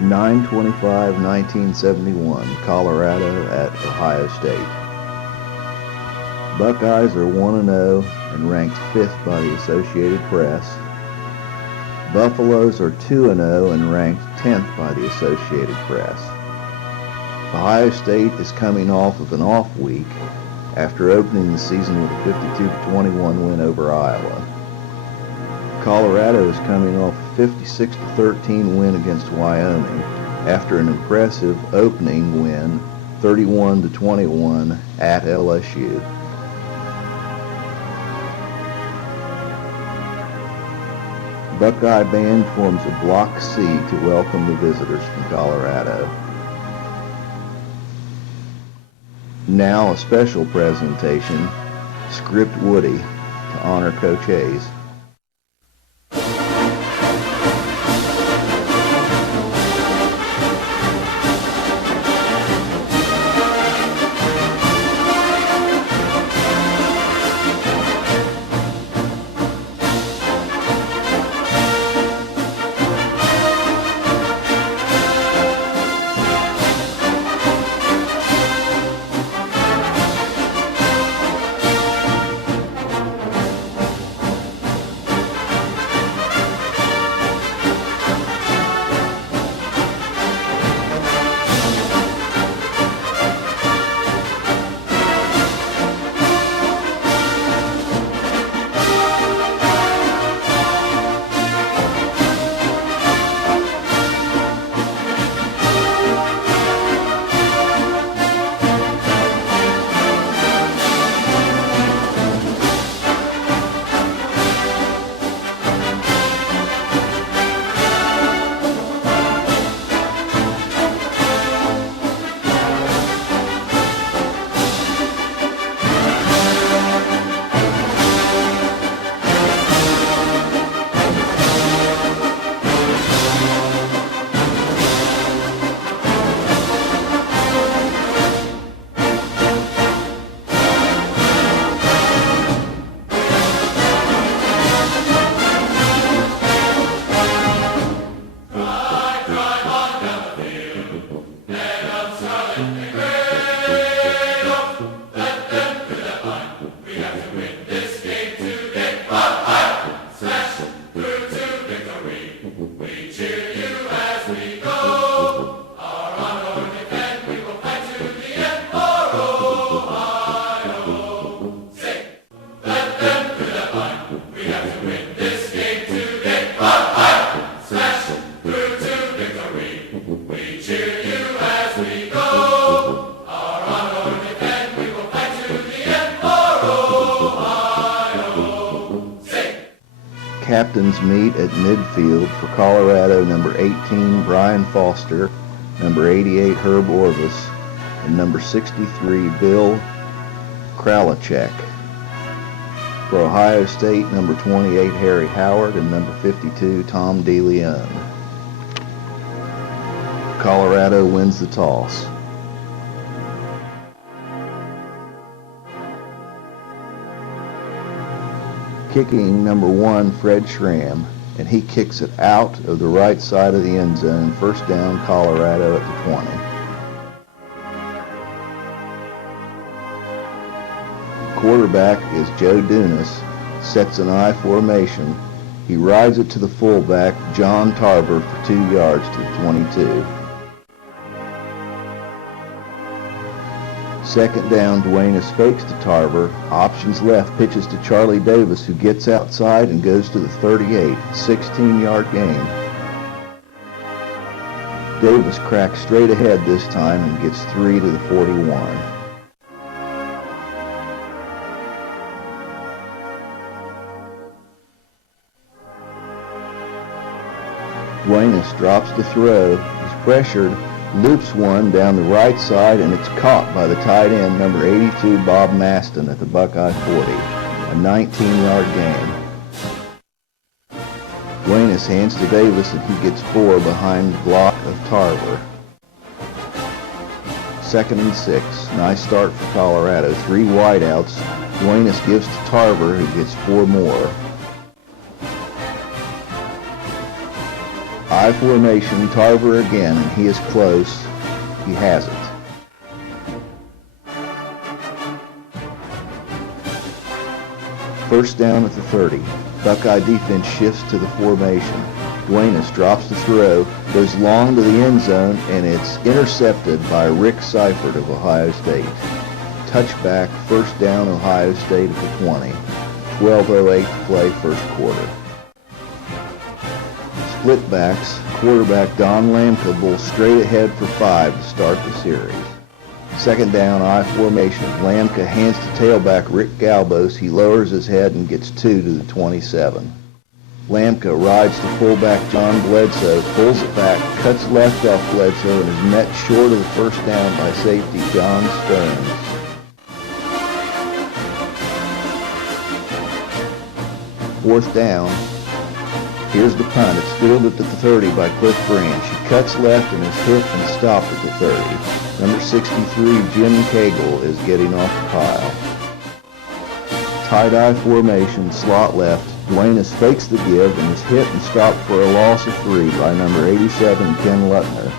9/25/1971, Colorado at Ohio State. Buckeyes are 1-0 and ranked 5th by the Associated Press. Buffaloes are 2-0 and ranked 10th by the Associated Press. Ohio State is coming off of an off week after opening the season with a 52-21 win over Iowa. Colorado is coming off a 56-13 win against Wyoming after an impressive opening win 31-21 at LSU. Buckeye Band forms a Block C to welcome the visitors from Colorado. Now a special presentation, Script Woody, to honor Coach Hayes. Captains meet at midfield for Colorado, number 18, Brian Foster, number 88, Herb Orvis, and number 63, Bill Kralachek. For Ohio State, number 28, Harry Howard, and number 52, Tom DeLeon. Colorado wins the toss. Kicking, number 1, Fred Schramm, and he kicks it out of the right side of the end zone. First down, Colorado at the 20. Quarterback is Joe Dunas, sets an I formation. He rides it to the fullback, John Tarver, for 2 yards to the 22. Second down, Duenas fakes to Tarver, options left, pitches to Charlie Davis, who gets outside and goes to the 38, 16-yard gain. Davis cracks straight ahead this time and gets 3 to the 41. Duenas drops to throw, is pressured, loops one down the right side, and it's caught by the tight end, number 82, Bob Maston, at the Buckeye 40, a 19-yard gain. Duenas hands to Davis, and he gets 4 behind the block of Tarver. 2nd and 6. Nice start for Colorado. 3 wideouts. Duenas gives to Tarver, who gets 4 more. I formation, Tarver again, and he is close. He has it. First down at the 30. Buckeye defense shifts to the formation. Duenas drops the throw, goes long to the end zone, and it's intercepted by Rick Seifert of Ohio State. Touchback, first down, Ohio State at the 20. 12:08 to play, first quarter. Split backs, quarterback Don Lamka bowls straight ahead for 5 to start the series. Second down, I formation. Lamka hands to tailback Rick Galbos. He lowers his head and gets 2 to the 27. Lamka rides to fullback John Bledsoe, pulls it back, cuts left off Bledsoe, and is met short of the first down by safety John Stearns. Fourth down. Here's the punt. It's fielded at the 30 by Cliff Branch. He cuts left and is hit and stopped at the 30. Number 63, Jim Cagle, is getting off the pile. Tie-dye formation, slot left. Duenas fakes the give and is hit and stopped for a loss of 3 by number 87, Ken Lutner.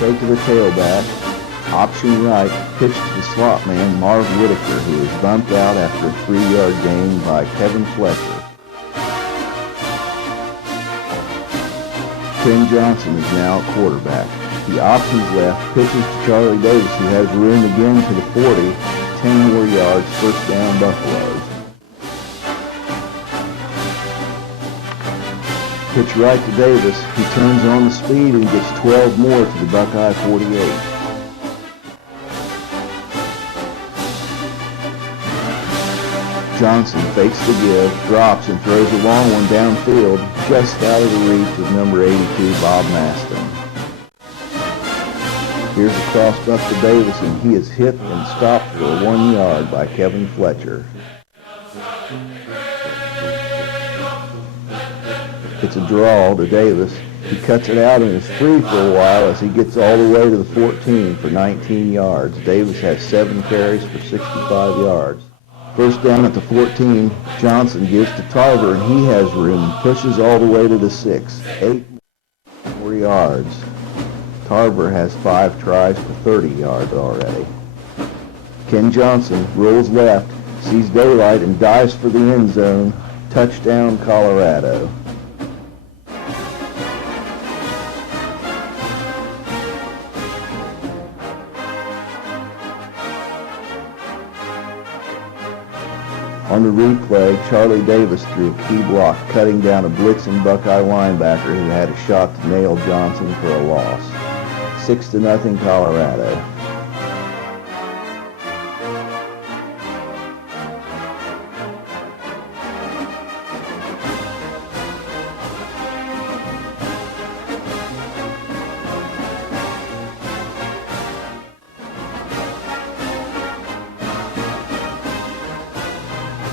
Fake to the tailback. Option right, pitch to the slot man, Marv Whitaker, who is bumped out after a 3-yard gain by Kevin Fletcher. Ken Johnson is now at quarterback. He options left, pitches to Charlie Davis, who has room again to the 40, 10 more yards, first down Buffaloes. Pitch right to Davis. He turns on the speed and gets 12 more to the Buckeye 48. Johnson fakes the give, drops, and throws a long one downfield, just out of the reach of number 82, Bob Maston. Here's a cross buck to Davis, and he is hit and stopped for 1 yard by Kevin Fletcher. It's a draw to Davis. He cuts it out and is free for a while as he gets all the way to the 14 for 19 yards. Davis has 7 carries for 65 yards. First down at the 14, Johnson gives to Tarver, and he has room and pushes all the way to the 6. 8 more yards. Tarver has 5 tries for 30 yards already. Ken Johnson rolls left, sees daylight, and dives for the end zone. Touchdown, Colorado. On the replay, Charlie Davis threw a key block, cutting down a blitzing Buckeye linebacker who had a shot to nail Johnson for a loss. 6-0 Colorado.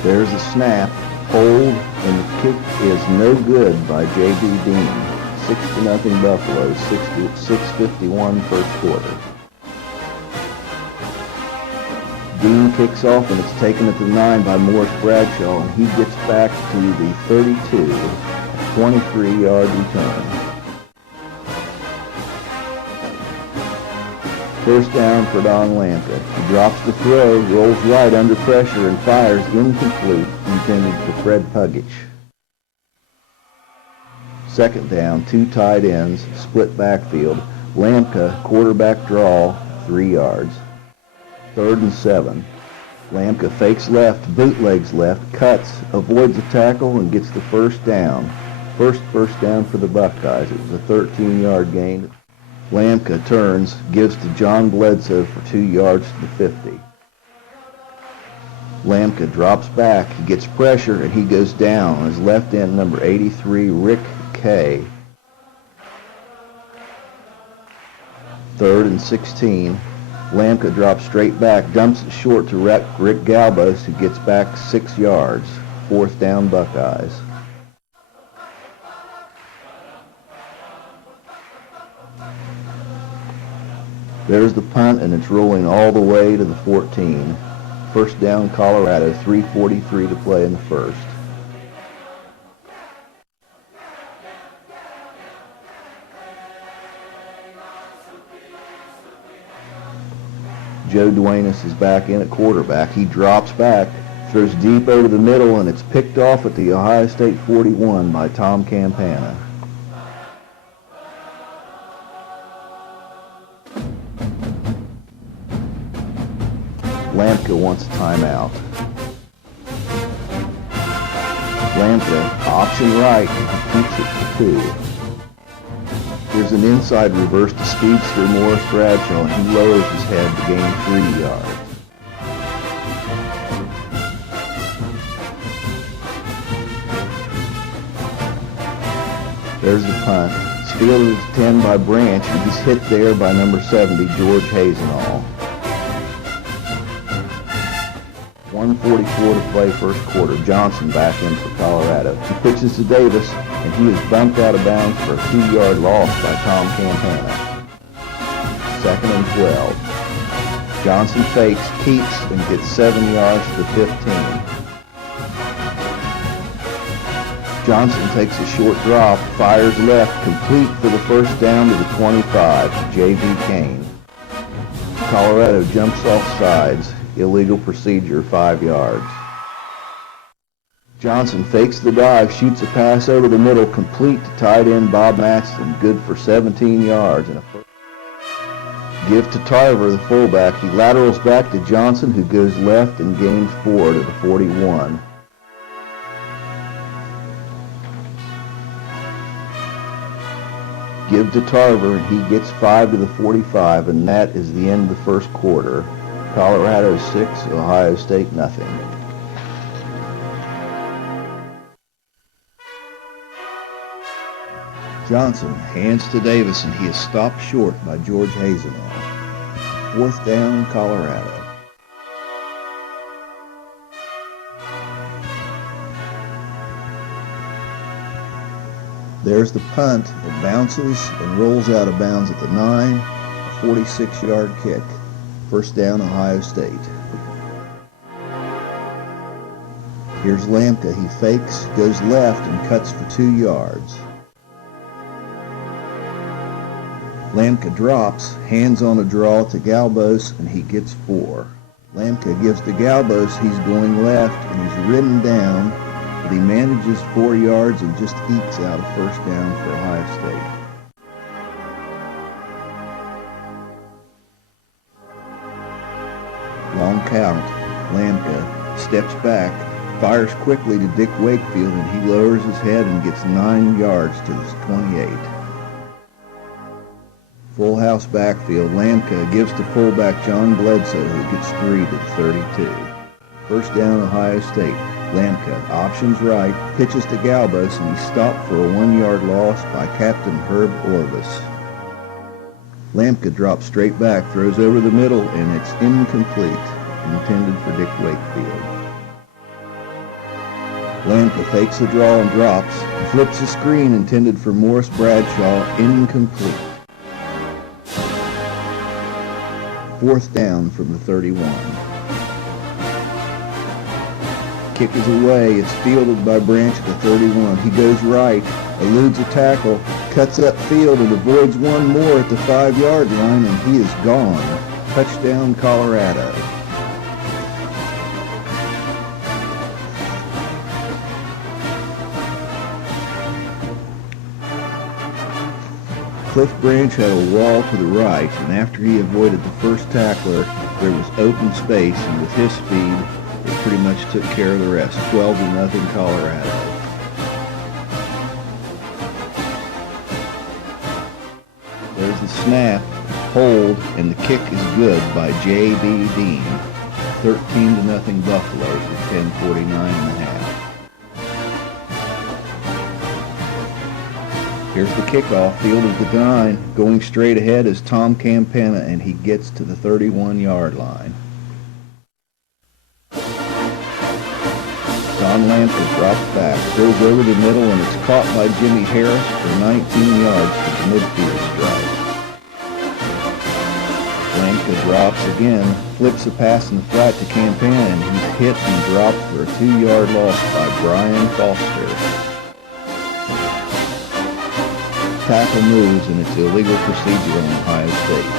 There's a snap, hold, and the kick is no good by J.B. Dean. 6-0 Buffalo, 6:51 first quarter. Dean kicks off and it's taken at the 9 by Morris Bradshaw, and he gets back to the 32, a 23-yard return. First down for Don Lamka. He drops the throw, rolls right under pressure, and fires incomplete, intended for Fred Puggich. Second down, 2 tight ends, split backfield. Lamka, quarterback draw, 3 yards. 3rd and 7. Lamka fakes left, bootlegs left, cuts, avoids a tackle, and gets the first down. First down for the Buckeyes. It was a 13-yard gain. Lamka turns, gives to John Bledsoe for 2 yards to the 50. Lamka drops back, he gets pressure, and he goes down on his left end, number 83, Rick Kay. 3rd and 16. Lamka drops straight back, dumps it short to Rick Galbos, who gets back 6 yards. 4th down Buckeyes. There's the punt, and it's rolling all the way to the 14. First down Colorado, 3:43 to play in the first. Joe Duenas is back in at quarterback. He drops back, throws deep over the middle, and it's picked off at the Ohio State 41 by Tom Campana. Lampka wants a timeout. Lampka, option right, and keeps it for 2. Here's an inside reverse to speedster Morris Bradshaw, and he lowers his head to gain 3 yards. There's the punt. It's fielded at 10 by Branch, and he's hit there by number 70, George Hazenall. 1:44 to play first quarter. Johnson back in for Colorado. He pitches to Davis, and he is bumped out of bounds for a 2-yard loss by Tom Campana. 2nd and 12. Johnson fakes, keeps, and gets 7 yards to the 15. Johnson takes a short drop, fires left, complete for the first down to the 25, J.B. Kane. Colorado jumps off sides. Illegal procedure, 5 yards. Johnson fakes the dive, shoots a pass over the middle, complete to tight end Bob Matson, good for 17 yards. And a first. Give to Tarver, the fullback. He laterals back to Johnson, who goes left and gains 4 to the 41. Give to Tarver, and he gets 5 to the 45, and that is the end of the first quarter. Colorado 6, Ohio State nothing. Johnson hands to Davis, and he is stopped short by George Hazenall. 4th down, Colorado. There's the punt. It bounces and rolls out of bounds at the 9, a 46-yard kick. 1st down, Ohio State. Here's Lampka. He fakes, goes left, and cuts for 2 yards. Lampka drops, hands on a draw to Galbos, and he gets 4. Lampka gives to Galbos. He's going left, and he's ridden down, but he manages 4 yards and just ekes out a 1st down for Ohio State. Long count. Lampka steps back, fires quickly to Dick Wakefield, and he lowers his head and gets 9 yards to his 28. Full house backfield. Lampka gives to fullback John Bledsoe, who gets 3 to the 32. 1st down, Ohio State. Lampka options right, pitches to Galbos, and he's stopped for a 1-yard loss by Captain Herb Orvis. Lampka drops straight back, throws over the middle, and it's incomplete, intended for Dick Wakefield. Lampka fakes the draw and drops, and flips a screen intended for Morris Bradshaw, incomplete. 4th down from the 31. Kick is away. It's fielded by Branch at the 31. He goes right, eludes a tackle, cuts upfield, and avoids one more at the 5-yard line, and he is gone. Touchdown, Colorado. Cliff Branch had a wall to the right, and after he avoided the first tackler, there was open space, and with his speed, it pretty much took care of the rest. 12-0 Colorado. There's the snap, hold, and the kick is good by J.B. Dean. 13-0 Buffaloes with 10:49.5. Here's the kickoff, fielded at the 9. Going straight ahead is Tom Campana, and he gets to the 31-yard line. John Lampka drops back, throws over the middle, and it's caught by Jimmy Harris for 19 yards to the midfield stripe. Lampka drops again, flips a pass in the flat to Campana, and he's hit and dropped for a 2-yard loss by Brian Foster. Tackle moves, and it's illegal procedure on Ohio State.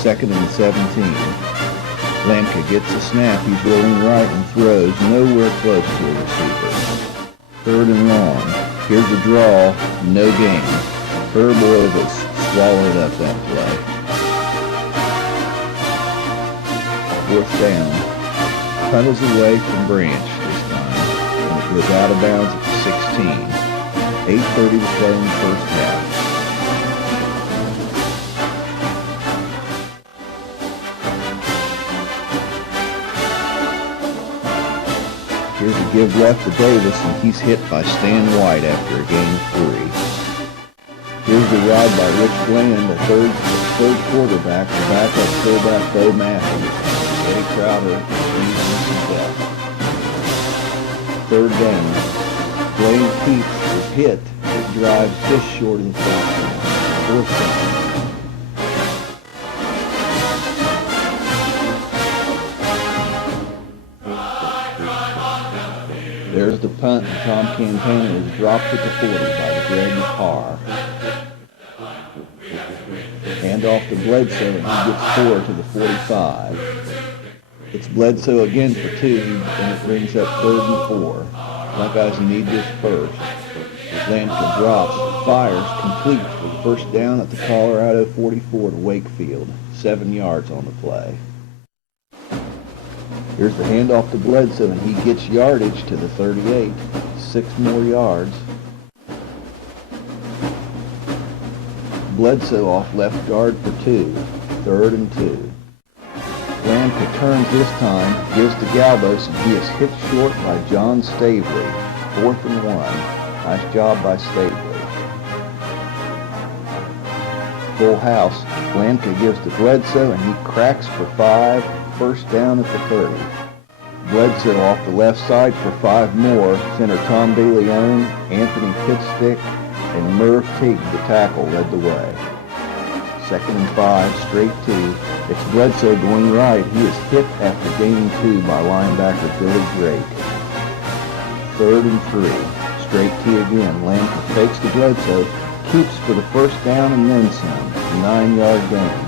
2nd and 17. Lamka gets the snap. He's rolling right and throws nowhere close to a receiver. 3rd and long. Here's a draw. No gain. Herb Orvis swallowed up that play. 4th down. Punt is away from Branch this time. And it goes out of bounds at the 16. 8:30 to play in the first half. Here's a give left to Davis, and he's hit by Stan White after a gain of 3. Here's the ride by Rich Bland, the third quarterback, the backup fullback Bo Matthews. Eddie Crowder leads him to death. 3rd down. Blaine Keats is hit. It drives just short of the touchdown. 4th down. There's the punt, and Tom Cantana is dropped at the 40 by the Greg Carr. Hand off to Bledsoe, and he gets 4 to the 45. It's Bledsoe again for 2, and it brings up 3rd and 4. Buckeyes need this first. Lamka drops, fires, complete for the first down at the Colorado 44 to Wakefield. 7 yards on the play. Here's the handoff to Bledsoe, and he gets yardage to the 38. 6 more yards. Bledsoe off left guard for 2. 3rd and 2. Lamka turns this time, gives to Galbos, and he is hit short by John Stavely. 4th and 1. Nice job by Stavely. Full house. Lamka gives to Bledsoe, and he cracks for 5. First down at the 30. Bledsoe off the left side for 5 more. Center Tom DeLeon, Anthony Pitstick, and Merv Teague, the tackle, led the way. 2nd and 5, straight T. It's Bledsoe going right. He is hit after gaining 2 by linebacker Billy Drake. 3rd and 3, straight T again. Lamka fakes to Bledsoe, keeps for the first down and then some. 9-yard gain.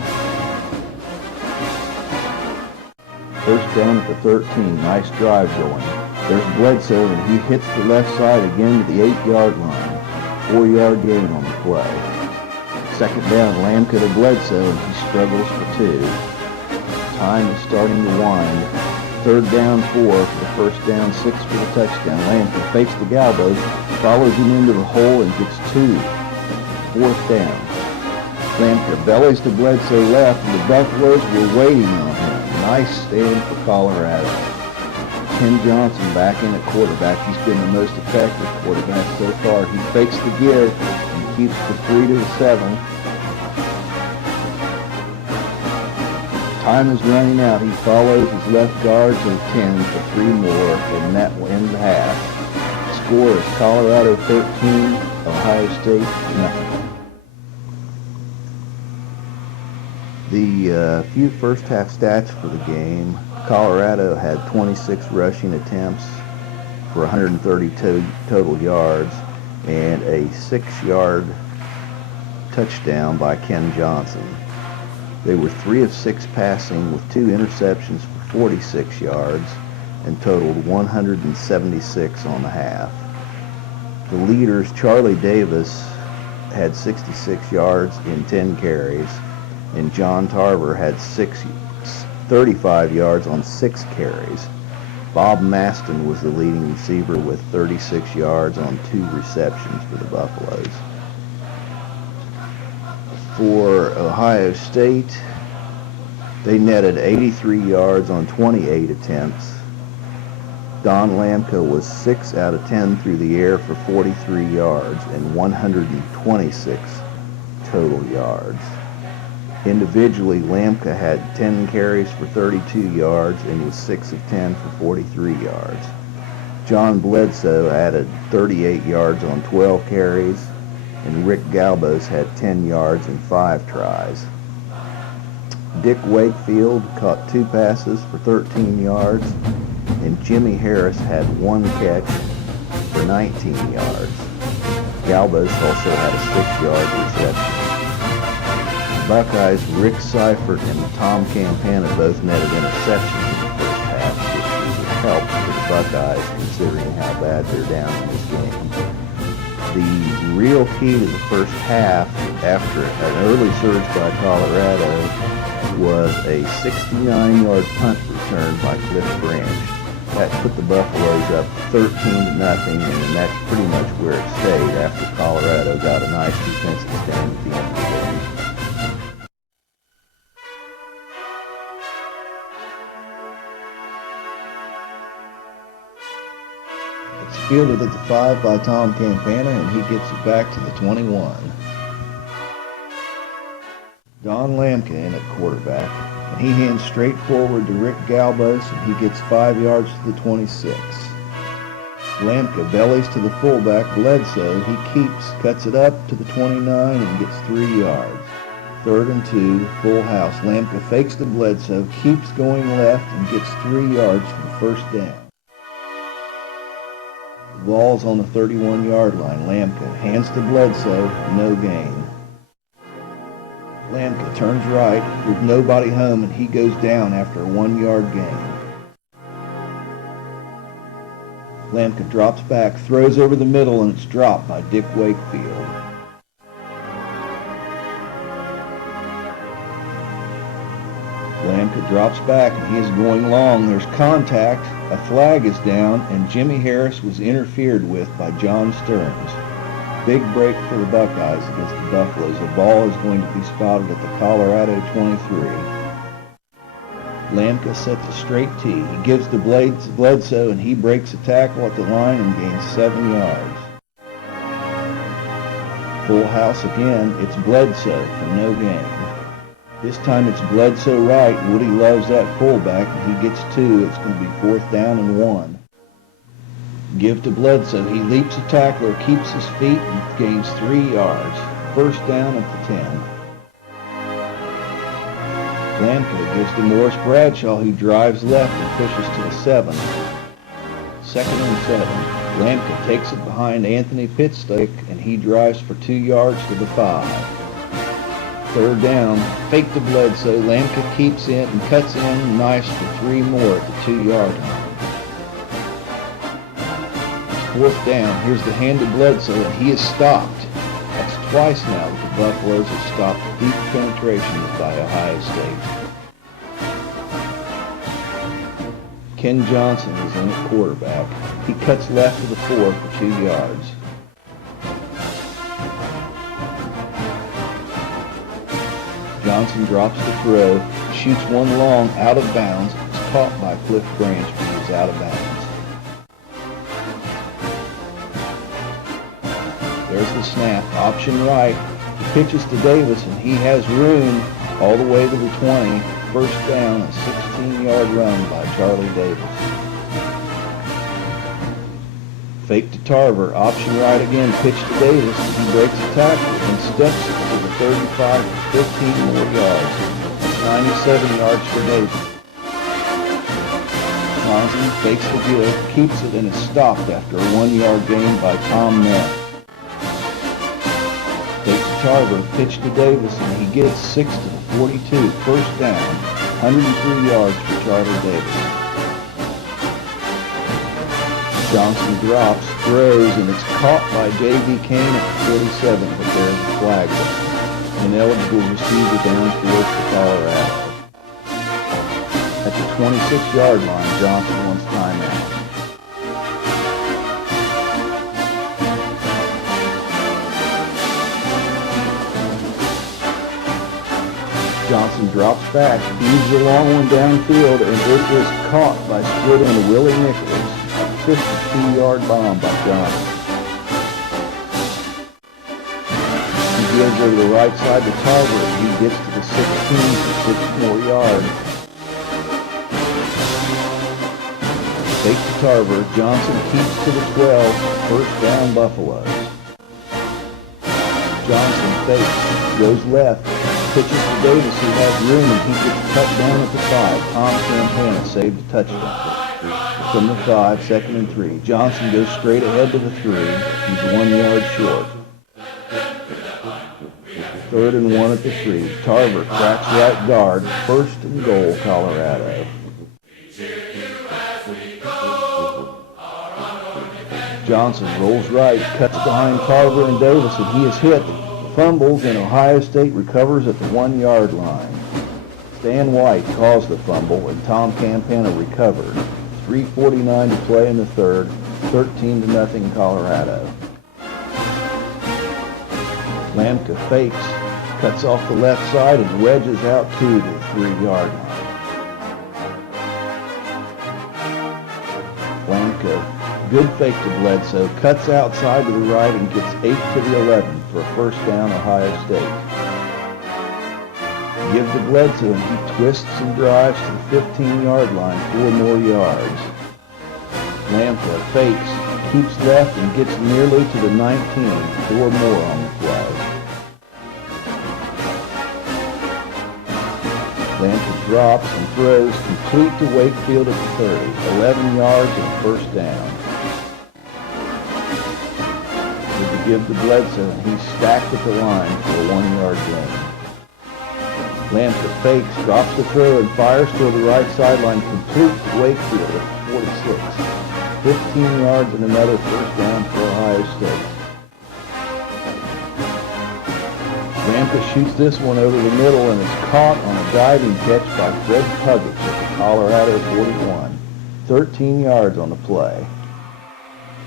First down at the 13. Nice drive going. There's Bledsoe, and he hits the left side again to the 8-yard line. 4-yard gain on the play. 2nd down, Lamka to Bledsoe, and he struggles for 2. Time is starting to wind. 3rd down 4 for the first down, 6 for the touchdown. Lamka fakes the Galbos, follows him into the hole, and gets 2. 4th down. Lamka bellies to Bledsoe left, and the Buffaloes were waiting on him. Nice stand for Colorado. Ken Johnson back in at quarterback. He's been the most effective quarterback so far. He fakes the give and keeps the 3 to the 7. Time is running out. He follows his left guard to the 10 for 3 more, and that will end the half. Score is Colorado 13, Ohio State 0. The few first half stats for the game. Colorado had 26 rushing attempts for 132 total yards and a 6-yard touchdown by Ken Johnson. They were 3 of 6 passing with 2 interceptions for 46 yards and totaled 176 on the half. The leaders, Charlie Davis, had 66 yards in 10 carries, and John Tarver had 35 yards on 6 carries. Bob Maston was the leading receiver with 36 yards on 2 receptions for the Buffaloes. For Ohio State, they netted 83 yards on 28 attempts. Don Lamka was 6 out of 10 through the air for 43 yards and 126 total yards. Individually, Lamka had 10 carries for 32 yards and was 6 of 10 for 43 yards. John Bledsoe added 38 yards on 12 carries, and Rick Galbos had 10 yards and 5 tries. Dick Wakefield caught 2 passes for 13 yards, and Jimmy Harris had 1 catch for 19 yards. Galbos also had a 6-yard reception. Buckeyes, Rick Seifert and Tom Campana both netted interceptions in the first half, which was a help for the Buckeyes considering how bad they're down in this game. The real key to the first half, after an early surge by Colorado, was a 69-yard punt return by Cliff Branch. That put the Buffaloes up 13-0, and that's pretty much where it stayed after Colorado got a nice defensive stand at the end of the game. It's fielded at the 5 by Tom Campana, and he gets it back to the 21. Don Lamka in at quarterback, and he hands straight forward to Rick Galbos, and he gets 5 yards to the 26. Lamka bellies to the fullback, Bledsoe. He cuts it up to the 29 and gets 3 yards. 3rd and 2, full house. Lamka fakes to Bledsoe, keeps going left, and gets 3 yards for the first down. The ball's on the 31-yard line. Lamka hands to Bledsoe, no gain. Lamka turns right with nobody home, and he goes down after a 1-yard gain. Lamka drops back, throws over the middle, and it's dropped by Dick Wakefield. Lamka drops back, and he is going long. There's contact, a flag is down, and Jimmy Harris was interfered with by John Stearns. Big break for the Buckeyes against the Buffaloes. The ball is going to be spotted at the Colorado 23. Lamka sets a straight tee. He gives to Bledsoe, and he breaks a tackle at the line and gains 7 yards. Full house again. It's Bledsoe for no gain. This time it's Bledsoe right. Woody loves that fullback, and he gets 2. It's going to be 4th down and 1. Give to Bledsoe. He leaps a tackler, keeps his feet, and gains 3 yards. 1st down at the 10. Lamka gives to Morris Bradshaw, who drives left and pushes to the 7. 2nd and 7. Lamka takes it behind Anthony Pitstick, and he drives for 2 yards to the 5. 3rd down. Fake to Bledsoe. Lamka keeps in and cuts in nice for 3 more at the 2-yard line. 4th down. Here's the hand to Bledsoe, and he is stopped. That's twice now that the Buffaloes have stopped deep penetration by Ohio State. Ken Johnson is in at quarterback. He cuts left to the 4 for 2 yards. Johnson drops to throw, shoots one long out of bounds. It's caught by Cliff Branch, but he was out of bounds. There's the snap, option right. He pitches to Davis, and he has room all the way to the 20. 1st down, a 16-yard run by Charlie Davis. Fake to Tarver, option right again, pitch to Davis, and he breaks a tackle and steps it to the 35 for 15 more yards. 97 yards for Davis. Johnson fakes the give, keeps it, and is stopped after a 1-yard gain by Tom Neff. Fake to Tarver, pitch to Davis, and he gets 6 to the 42. 1st down, 103 yards for Charlie Davis. Johnson drops, throws, and it's caught by J.V. Kane at the 47, but there's a flag down. An eligible receiver downfield for Colorado. At the 26-yard line, Johnson wants timeout. Johnson drops back, heaves the long one downfield, and it is caught by split end Willie Nichols. A 52-yard bomb by Johnson. He gives over the right side to Tarver, and he gets to the 16 for 6 more yards. Fake to Tarver, Johnson keeps to the 12, 1st down Buffaloes. Johnson fakes, goes left, pitches to Davis, who has room, and he gets cut down at the 5. Tom Campana saved a touchdown. From the 5, 2nd and 3. Johnson goes straight ahead to the 3. He's 1 yard short. 3rd and 1 at the 3. Tarver cracks right guard. 1st and goal, Colorado. Johnson rolls right, cuts behind Tarver and Davis, and he is hit. Fumbles, and Ohio State recovers at the 1-yard line. Stan White caused the fumble, and Tom Campana recovered. 3:49 to play in the 3rd, 13-0 Colorado. Lamka fakes, cuts off the left side, and wedges out 2 to the 3-yard line. Lamka, good fake to Bledsoe, cuts outside to the right and gets 8 to the 11 for a 1st down, Ohio State. Give to Bledsoe, and he twists and drives to the 15-yard line, 4 more yards. Lamka fakes, keeps left, and gets nearly to the 19, 4 more on the play. Lamka drops and throws complete to Wakefield at the 30, 11 yards and 1st down. With the give to Bledsoe, and he's stacked at the line for a 1-yard gain. Lamka fakes, drops the throw, and fires toward the right sideline, complete to Wakefield at 46. 15 yards and another 1st down for Ohio State. Lamka shoots this one over the middle and is caught on a diving catch by Fred Puggett at the Colorado 41. 13 yards on the play.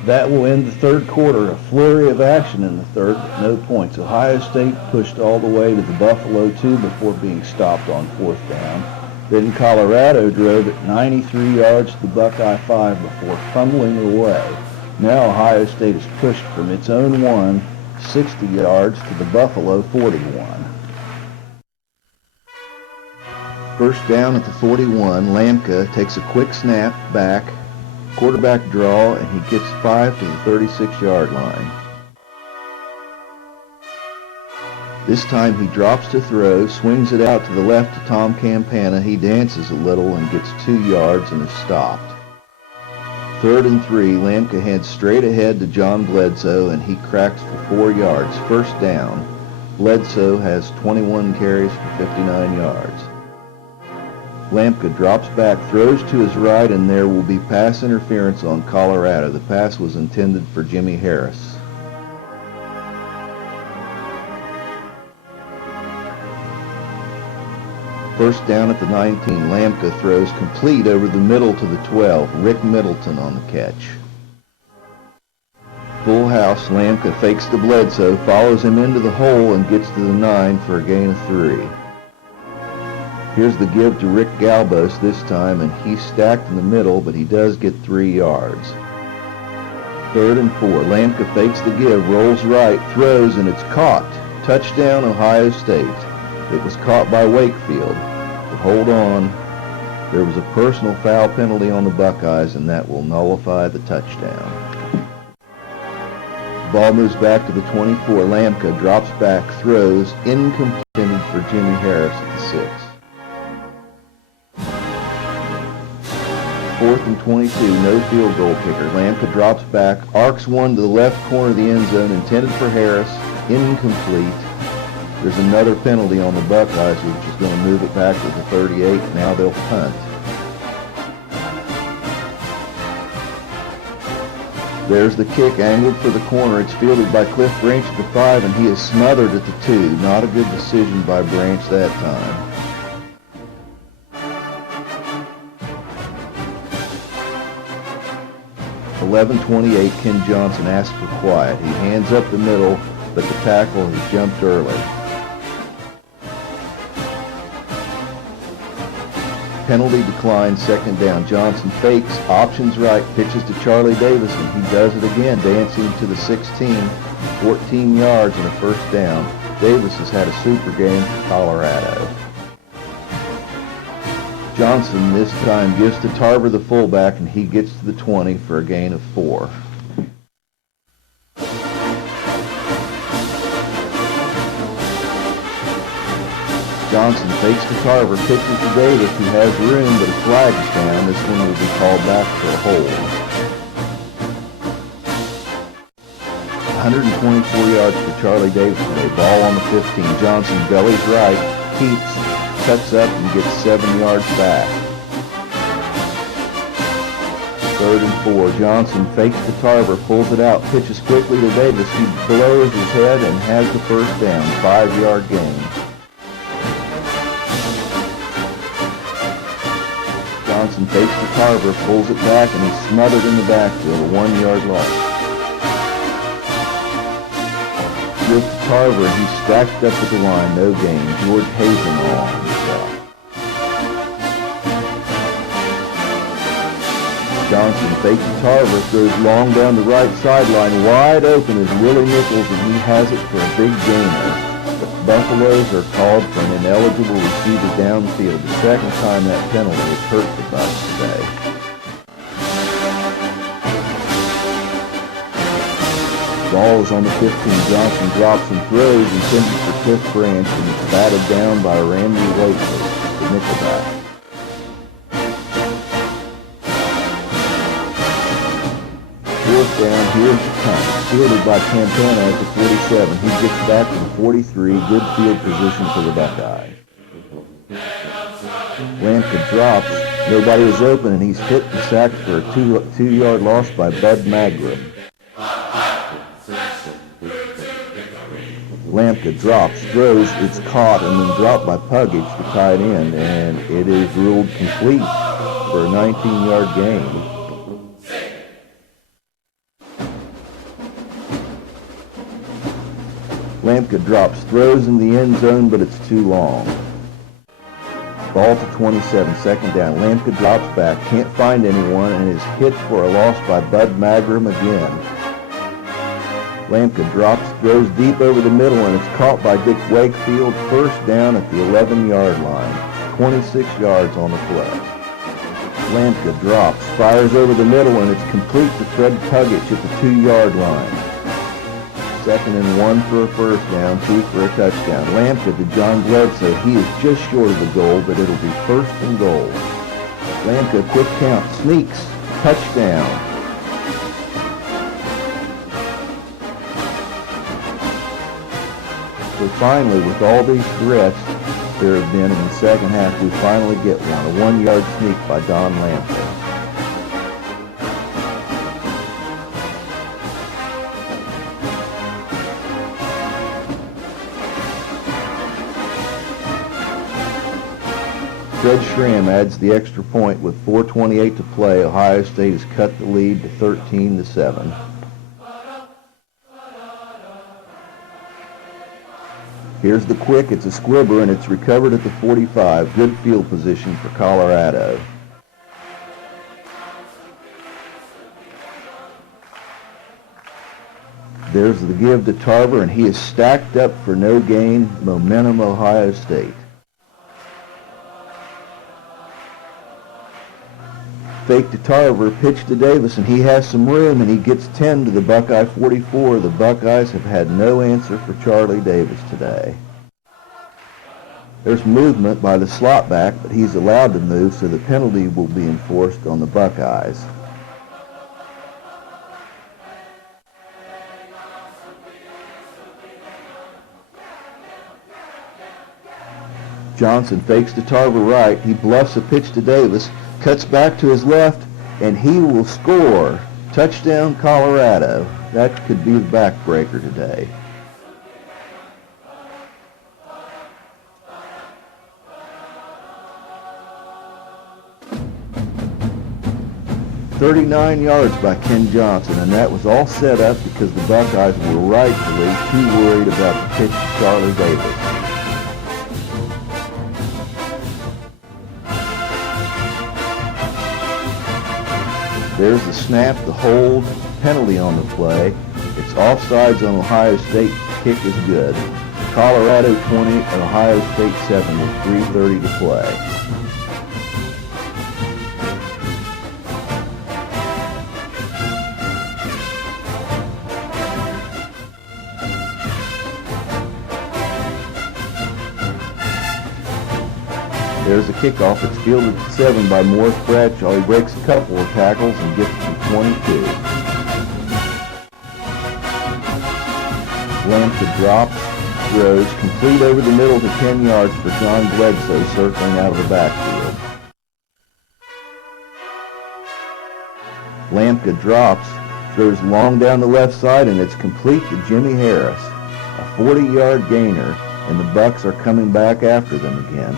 That will end the 3rd quarter, a flurry of action in the 3rd, but no points. Ohio State pushed all the way to the Buffalo 2 before being stopped on 4th down. Then Colorado drove it 93 yards to the Buckeye 5 before fumbling away. Now Ohio State is pushed from its own 1, 60 yards to the Buffalo 41. 1st down at the 41, Lamka takes a quick snap back, quarterback draw, and he gets 5 to the 36-yard line. This time he drops to throw, swings it out to the left to Tom Campana. He dances a little and gets 2 yards and is stopped. 3rd and 3, Lamka heads straight ahead to John Bledsoe, and he cracks for 4 yards. 1st down. Bledsoe has 21 carries for 59 yards. Lamka drops back, throws to his right, and there will be pass interference on Colorado. The pass was intended for Jimmy Harris. First down at the 19, Lamka throws complete over the middle to the 12. Rick Middleton on the catch. Full house, Lamka fakes to Bledsoe, follows him into the hole, and gets to the 9 for a gain of 3. Here's the give to Rick Galbos this time, and he's stacked in the middle, but he does get 3 yards. 3rd and 4, Lamka fakes the give, rolls right, throws, and it's caught. Touchdown, Ohio State. It was caught by Wakefield, but hold on. There was a personal foul penalty on the Buckeyes, and that will nullify the touchdown. The ball moves back to the 24. Lamka drops back, throws, incomplete for Jimmy Harris at the 6. 4th and 22, no field goal kicker. Lamka drops back, arcs one to the left corner of the end zone, intended for Harris, incomplete. There's another penalty on the Buckeyes, which is going to move it back to the 38. Now they'll punt. There's the kick angled for the corner. It's fielded by Cliff Branch at the 5, and he is smothered at the 2. Not a good decision by Branch that time. .11:28, Ken Johnson asks for quiet. He hands up the middle, but the tackle has jumped early. Penalty declined, 2nd down. Johnson fakes, options right, pitches to Charlie Davis, and he does it again, dancing to the 16, 14 yards and a 1st down. Davis has had a super game for Colorado. Johnson this time gives to Tarver, the fullback, and he gets to the 20 for a gain of 4. Johnson fakes to Tarver, pitches to Davis, who has room, but a flag is down. This one will be called back for a hold. 124 yards for Charlie Davis today. Ball on the 15. Johnson bellies right, keeps, cuts up, and gets 7 yards back. 3rd and 4. Johnson fakes to Tarver, pulls it out, pitches quickly to Davis. He blows his head and has the first down. 5-yard gain. Johnson fakes to Tarver, pulls it back, and he's smothered in the backfield. A 1-yard loss. With Tarver, he's stacked up at the line, no gain. George Hazen on the stop. Johnson fakes to Tarver, throws long down the right sideline, wide open is Willie Nichols, and he has it for a big gainer. The Buffaloes are called for an ineligible receiver downfield. The second time that penalty has hurt the Bucs today. Ball is on the 15. Johnson drops and throws, intended for Cliff Branch, and it's batted down by Randy Wakely, the nickelback. Fourth down, here's the punt. Fielded by Campana at the 47. He gets back to the 43. Good field position for the Buckeyes. Lampka drops. Nobody is open, and he's hit and sacked for a 2-yard loss by Bud Magrum. Lampka drops, throws, it's caught, and then dropped by Puggage, the tight end, and it is ruled complete for a 19-yard gain. Lampka drops, throws in the end zone, but it's too long. Ball to 27, 2nd down. Lampka drops back, can't find anyone, and is hit for a loss by Bud Magrum again. Lampka drops, throws deep over the middle, and it's caught by Dick Wakefield. First down at the 11-yard line. 26 yards on the play. Lampka drops, fires over the middle, and it's complete to Fred Puggage at the 2-yard line. 2nd and 1 for a first down, 2 for a touchdown. Lampka to John Bledsoe. He is just short of the goal, but it'll be 1st and goal. Lampka, quick count, sneaks, touchdown. So finally, with all these threats there have been in the second half, we finally get one. A 1-yard sneak by Don Lampka. Fred Schramm adds the extra point with 4:28 to play. Ohio State has cut the lead to 13-7. Here's the quick. It's a squibber, and it's recovered at the 45. Good field position for Colorado. There's the give to Tarver, and he is stacked up for no gain. Momentum, Ohio State. Fake to Tarver, pitch to Davis, and he has some room, and he gets 10 to the Buckeye 44. The Buckeyes have had no answer for Charlie Davis today. There's movement by the slot back, but he's allowed to move, so the penalty will be enforced on the Buckeyes. Johnson fakes to Tarver right. He bluffs a pitch to Davis, cuts back to his left, and he will score. Touchdown, Colorado. That could be the backbreaker today. "39 yards by Ken Johnson, and that was all set up because the Buckeyes were rightfully too worried about the pitch to Charlie Davis. There's the snap, the hold, penalty on the play. It's offsides on Ohio State. Kick is good. Colorado 20, Ohio State 7 with 3:30 to play. There's the kickoff. It's fielded at 7 by Morris Bradshaw. He breaks a couple of tackles and gets to 22. Lampka drops, throws, complete over the middle to 10 yards for John Bledsoe circling out of the backfield. Lampka drops, throws long down the left side, and it's complete to Jimmy Harris, a 40-yard gainer, and the Bucks are coming back after them again.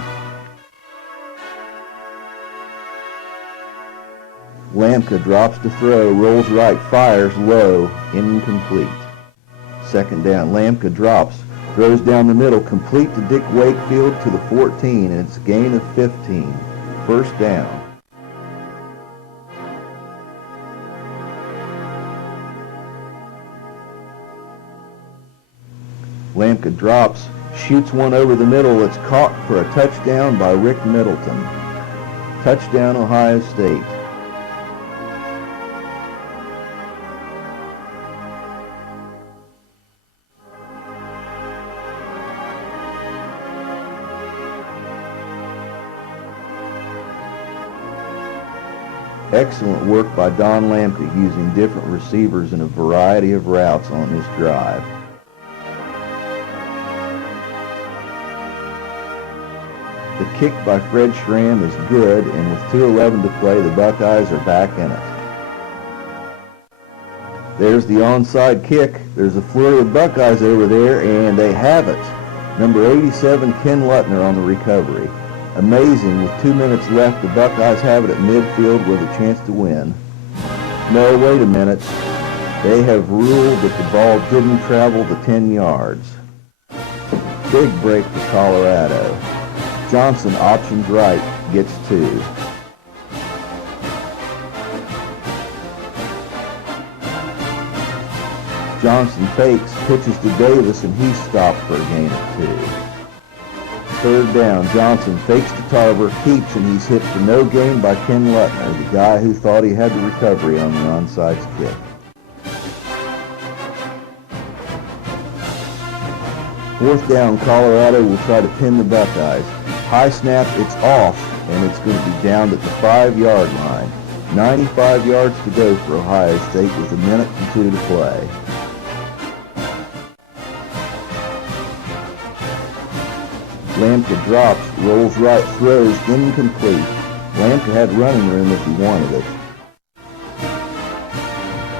Lampka drops to throw, rolls right, fires low, incomplete. Second down, Lampka drops, throws down the middle, complete to Dick Wakefield to the 14, and it's a gain of 15. First down. Lampka drops, shoots one over the middle. It's caught for a touchdown by Rick Middleton. Touchdown, Ohio State. Excellent work by Don Lampka using different receivers in a variety of routes on this drive. The kick by Fred Schramm is good, and with 2:11 to play, the Buckeyes are back in it. There's the onside kick. There's a flurry of Buckeyes over there, and they have it. Number 87, Ken Lutner on the recovery. Amazing, with 2 minutes left, the Buckeyes have it at midfield with a chance to win. No, wait a minute. They have ruled that the ball didn't travel the 10 yards. Big break for Colorado. Johnson options right, gets 2. Johnson fakes, pitches to Davis, and he's stopped for a gain of 2. Third down, Johnson fakes to Tarver, keeps, and he's hit for no gain by Ken Lutner, the guy who thought he had the recovery on the onside kick. Fourth down, Colorado will try to pin the Buckeyes. High snap, it's off, and it's going to be down at the 5-yard line. 95 yards to go for Ohio State with 1 minute and 2 to play. Lampka drops, rolls right, throws, incomplete. Lampka had running room if he wanted it.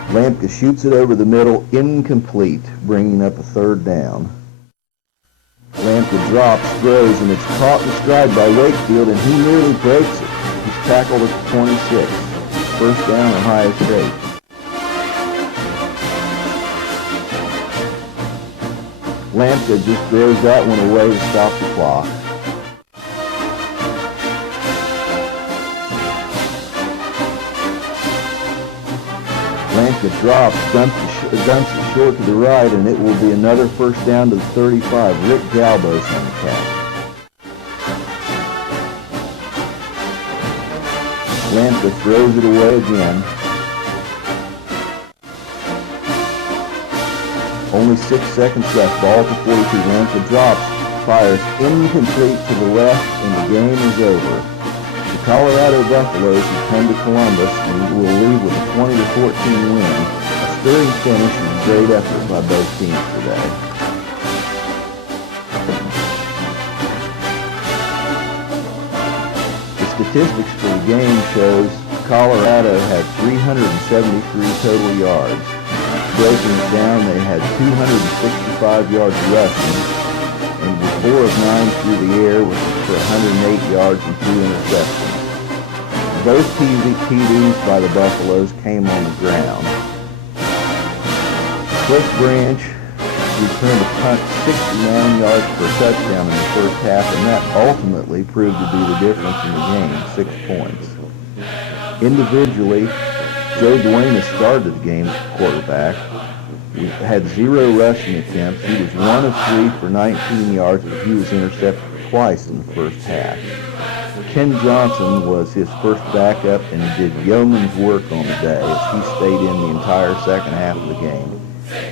Lampka shoots it over the middle, incomplete, bringing up a third down. Lampka drops, throws, and it's caught in stride by Wakefield, and he nearly breaks it. He's tackled at the 26. First down, Ohio State. Lampka just throws that one away to stop the clock. Lampka drops, dumps it short to the right, and it will be another first down to the 35. Rick Galbos on the catch. Lampka throws it away again. Only 6 seconds left. Ball to 42. Lampka drops, fires incomplete to the left, and the game is over. The Colorado Buffaloes have come to Columbus and will leave with a 20-14 win. A stirring finish and a great effort by both teams today. The statistics for the game shows Colorado had 373 total yards. Breaking it down, they had 265 yards rushing, and were 4 of 9 through the air for 108 yards and 2 interceptions. Both TDs by the Buffaloes came on the ground. Cliff Branch returned a punt 69 yards for a touchdown in the first half, and that ultimately proved to be the difference in the game, 6 points. Individually, Joe Duenas started the game at quarterback. He had 0 rushing attempts. He was 1 of 3 for 19 yards, but he was intercepted twice in the first half. Ken Johnson was his first backup, and he did yeoman's work on the day as he stayed in the entire second half of the game.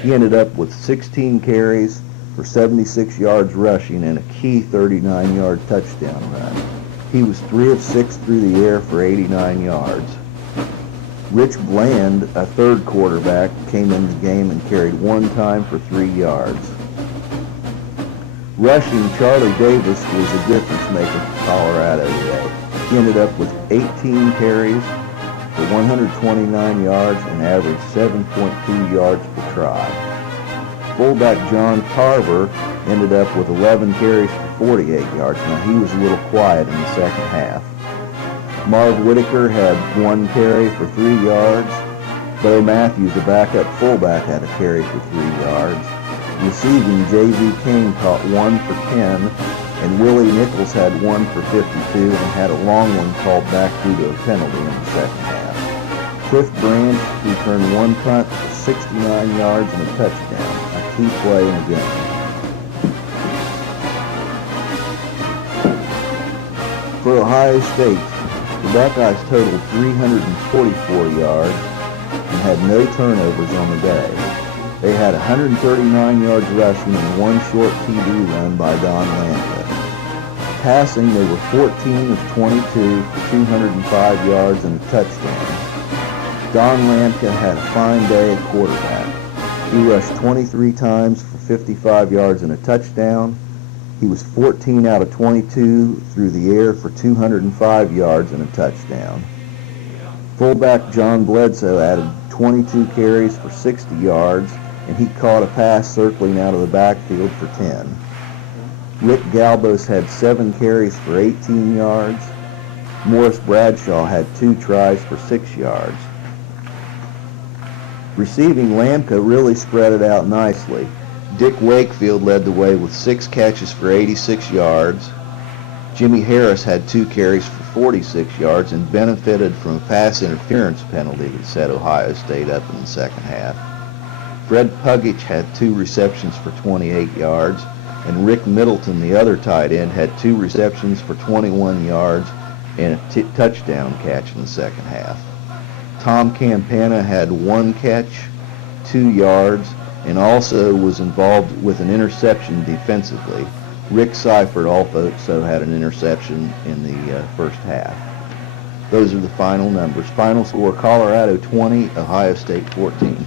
He ended up with 16 carries for 76 yards rushing and a key 39-yard touchdown run. He was 3 of 6 through the air for 89 yards. Rich Bland, a third quarterback, came in the game and carried one time for 3 yards. Rushing, Charlie Davis was a difference maker for Colorado today. He ended up with 18 carries for 129 yards and averaged 7.2 yards per try. Fullback John Carver ended up with 11 carries for 48 yards. Now, he was a little quiet in the second half. Marv Whitaker had 1 carry for 3 yards. Bo Matthews, a backup fullback, had a carry for 3 yards. Receiving, J.V. King caught 1 for 10, and Willie Nichols had 1 for 52 and had a long one called back due to a penalty in the second half. Cliff Branch returned 1 punt for 69 yards and a touchdown, a key play in the game. For Ohio State, the Buckeyes totaled 344 yards and had no turnovers on the day. They had 139 yards rushing and 1 short TD run by Don Lampka. Passing, they were 14 of 22 for 205 yards and a touchdown. Don Lampka had a fine day at quarterback. He rushed 23 times for 55 yards and a touchdown. He was 14 out of 22 through the air for 205 yards and a touchdown. Fullback John Bledsoe added 22 carries for 60 yards, and he caught a pass circling out of the backfield for 10. Rick Galbos had 7 carries for 18 yards. Morris Bradshaw had 2 tries for 6 yards. Receiving, Lampka really spread it out nicely. Dick Wakefield led the way with 6 catches for 86 yards. Jimmy Harris had 2 carries for 46 yards and benefited from a pass interference penalty that set Ohio State up in the second half. Fred Pugich had 2 receptions for 28 yards, and Rick Middleton, the other tight end, had 2 receptions for 21 yards and a touchdown catch in the second half. Tom Campana had 1 catch, 2 yards, and also was involved with an interception defensively. Rick Seifert also had an interception in the first half. Those are the final numbers. Final score, Colorado 20, Ohio State 14.